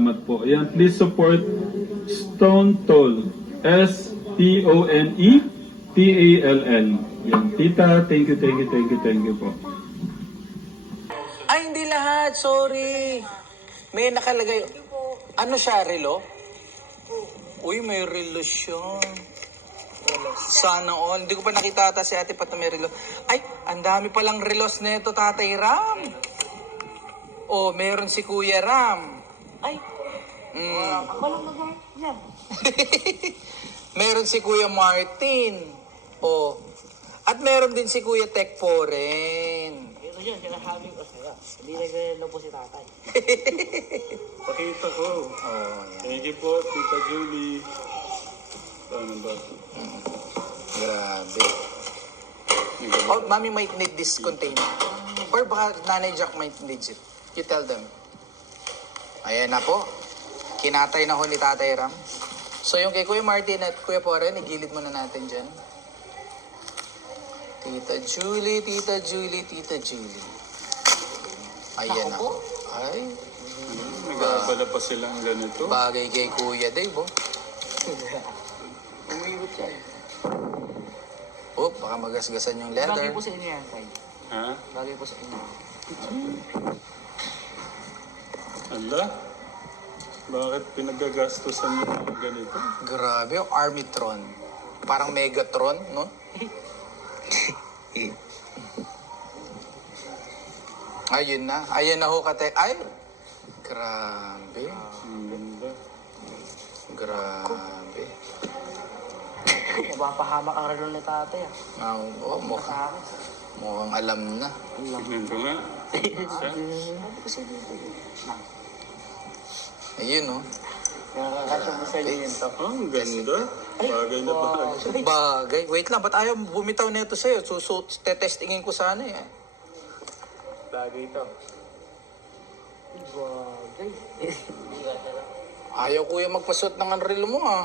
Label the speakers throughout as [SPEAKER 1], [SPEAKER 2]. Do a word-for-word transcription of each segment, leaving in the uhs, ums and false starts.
[SPEAKER 1] salamat po. Ayan, please support Stone Toll. S T O N E T A L L. Yan, tita, thank you, thank you, thank you, thank you po.
[SPEAKER 2] Ay, hindi lahat. Sorry. May nakalagay. Ano siya, relo? Uy, may relo siya. Sana all. Hindi ko pa nakita ata si ate Pat na may relo. Ay, ang dami palang relos na ito, Tatay Ram. Oh, meron si Kuya Ram.
[SPEAKER 3] Ay,
[SPEAKER 2] Mm.
[SPEAKER 3] ako lang mag- yan.
[SPEAKER 2] Meron si Kuya Martin. Oh. At meron din si Kuya Tek Foren.
[SPEAKER 3] Ito yun, sinasabi ko sa'yo. Hindi nag-relo po si tatay.
[SPEAKER 1] Pakita ko.
[SPEAKER 2] Oh, yan.
[SPEAKER 1] Thank you po, Tita Julie. Ano ba?
[SPEAKER 2] Grabe. Oh, Mami might need this container. Or baka Nanay Jack might need it. You tell them. Ayan na po. Kinatay na ho ni Tatay Ram. So yung kay Kuya Martin at Kuya Foren, igilid muna natin dyan. Tita Julie, Tita Julie, Tita Julie. Ayan na po. Ay,
[SPEAKER 1] Nagkakala pa silang ganito.
[SPEAKER 2] bagay kay Kuya Dave, oh.
[SPEAKER 3] Umiibot siya.
[SPEAKER 2] Oh, baka magasgasan yung
[SPEAKER 3] Bagay
[SPEAKER 2] leather.
[SPEAKER 3] po sa inyo yan, tay.
[SPEAKER 1] Ha?
[SPEAKER 3] Bagay po sa inyo.
[SPEAKER 1] Ala? Bakit pinagagastusan niyo ng ganito?
[SPEAKER 2] Grabe, yung Armitron. Parang Megatron, no? Ayun na. Ayun na ho, kate. Ay! Grabe.
[SPEAKER 1] Ang ganda.
[SPEAKER 2] Grabe.
[SPEAKER 3] Mapapahamak ang relo ni tatay ah.
[SPEAKER 2] Ah, oh, mukhang,
[SPEAKER 3] Sa akin.
[SPEAKER 2] mukhang alam na.
[SPEAKER 1] Tignan ko nga. Siya?
[SPEAKER 3] Sabi ko sa dito.
[SPEAKER 2] Ayun, oh.
[SPEAKER 3] Nakakasya mo sa inyo yun to.
[SPEAKER 1] Oh, ang ganda. Bagay na bagay.
[SPEAKER 2] Bagay. Wait lang, ba't ayaw bumitaw na ito sa'yo? So, so tetestingin ko sana eh.
[SPEAKER 3] Bagay ito. Bagay.
[SPEAKER 2] Ayaw kuya magpasuot ng unreal mo ah.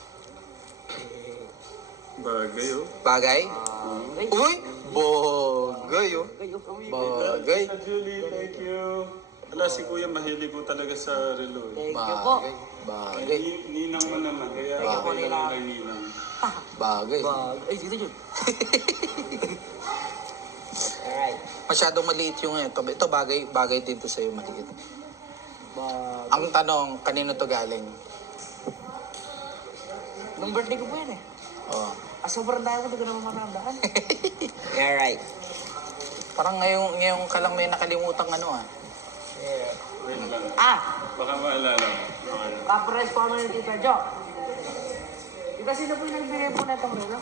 [SPEAKER 1] Bagay, oh.
[SPEAKER 2] Bagay?
[SPEAKER 3] Bagay.
[SPEAKER 2] Uy! Bagay, oh.
[SPEAKER 3] Bagay.
[SPEAKER 2] Bagay.
[SPEAKER 1] Tita Julie, thank you. Wala, si Kuya mahilig ko talaga sa relo. eh.
[SPEAKER 3] Thank you po.
[SPEAKER 2] Bagay.
[SPEAKER 1] Ay,
[SPEAKER 2] Bagay.
[SPEAKER 1] ni- ninang mo naman, kaya
[SPEAKER 2] Bagay.
[SPEAKER 1] ako na lang kay ninang.
[SPEAKER 2] Bagay.
[SPEAKER 3] Bagay. Ay, dito yun. Alright.
[SPEAKER 2] Masyadong maliit yung ito. Ito bagay, bagay din to sa'yo maliit.
[SPEAKER 3] Bagay.
[SPEAKER 2] Ang tanong, kanino to galing?
[SPEAKER 3] Nung birthday ko po yan eh.
[SPEAKER 2] Oh.
[SPEAKER 3] Ah, sobrang dahil ko, hindi ko naman matandaan. Yeah, right.
[SPEAKER 2] Parang ngayong, ngayong ka lang may nakalimutan ano ah.
[SPEAKER 1] Wait lang.
[SPEAKER 3] Ah!
[SPEAKER 1] Baka maalala. Okay.
[SPEAKER 3] Kapres po ni Tita Jo. Tita, sino po yung nagbigay po na itong relo?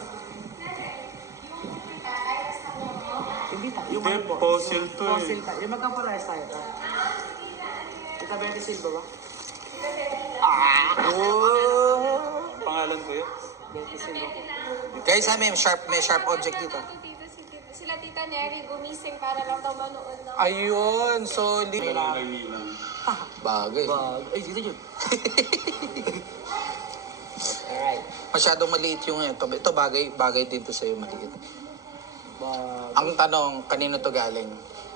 [SPEAKER 3] Hindi ta. Yung
[SPEAKER 1] Hindi,
[SPEAKER 3] ano po?
[SPEAKER 1] fossil to eh.
[SPEAKER 3] Fossil ta. Yung magkaparehas tayo. ta. Tita Betty Silva ba?
[SPEAKER 2] Oh.
[SPEAKER 1] Pangalan ko yun?
[SPEAKER 3] Betty Silva.
[SPEAKER 2] Guys, ha, may sharp, may sharp object dito.
[SPEAKER 4] Tita, si tita, sila Tita Neri gumising para lang daw manood ng...
[SPEAKER 2] Ayun, solid.
[SPEAKER 1] Wala kay ninang.
[SPEAKER 2] Bagay.
[SPEAKER 3] Bagay. Ay, dito yun. Alright.
[SPEAKER 2] Masyadong maliit yung ito. Ito bagay, bagay din to sa'yo maliit.
[SPEAKER 3] Bagay.
[SPEAKER 2] Ang tanong, kanino to galing?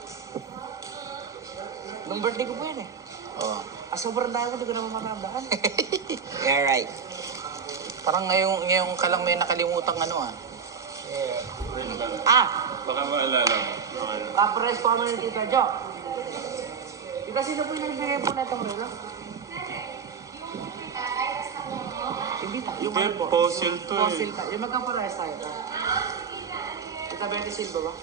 [SPEAKER 3] Nung birthday ko po yan eh.
[SPEAKER 2] Oh.
[SPEAKER 3] Ah, sobrang dahil ko, hindi ko naman matandaan. Yeah, right.
[SPEAKER 2] Parang ngayong, ngayong ka lang may nakalimutan ano ah.
[SPEAKER 1] Wait lang.
[SPEAKER 3] Ah!
[SPEAKER 1] Baka maalala. Okay.
[SPEAKER 3] Kapres po ni Tita Jo. Tita, sino po yung nagbigay po na itong relo? Hindi ta. Yung
[SPEAKER 1] Hindi,
[SPEAKER 3] ano po?
[SPEAKER 1] fossil to eh.
[SPEAKER 3] Fossil ta. Yung magkaparehas tayo. ta. Tita Betty Silva ba?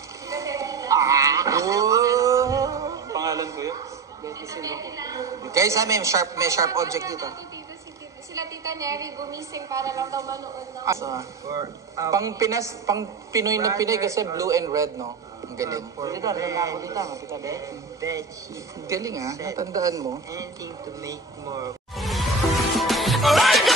[SPEAKER 2] Oh.
[SPEAKER 1] Pangalan ko yun?
[SPEAKER 3] Betty Silva po.
[SPEAKER 2] Guys, ha, may sharp, may sharp object dito.
[SPEAKER 4] Tita, si tita, sila Tita Neri gumising para lang daw manood ng...
[SPEAKER 2] Ah, so, pang Pinas, pang Pinoy na Pinay kasi blue and red, no? Ang galing.
[SPEAKER 3] Dito, relo ako dito. mga Tita Betty.
[SPEAKER 5] bedsheet,
[SPEAKER 2] Galing ah, natandaan mo.
[SPEAKER 5] anything to make more
[SPEAKER 6] Alright,